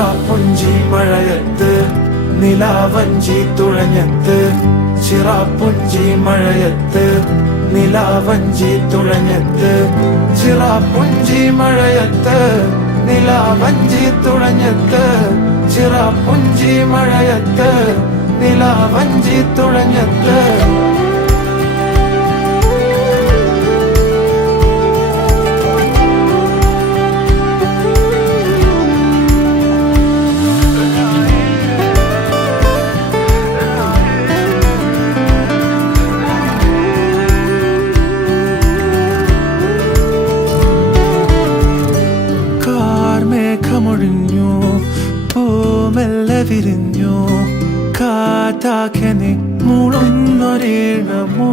ചിറാപ്പുഞ്ചി മഴയത്ത് നിലാവഞ്ചി തുഴഞ്ഞത്ത്, ചിറാപ്പുഞ്ചി മഴയത്ത് നിലാവഞ്ചി തുഴഞ്ഞത്ത്, ചിറാപ്പുഞ്ചി മഴയത്ത് നിലാവഞ്ചി തുഴഞ്ഞത്ത്, ചിറാപ്പുഞ്ചി മഴയത്ത് നിലാവഞ്ചി തുഴഞ്ഞത്ത്. മേഘമൊഴിഞ്ഞു, പൂമെല്ലെ വിരിഞ്ഞു, കാറ്റാകെ നീ മൂളുന്നൊരീണമോ.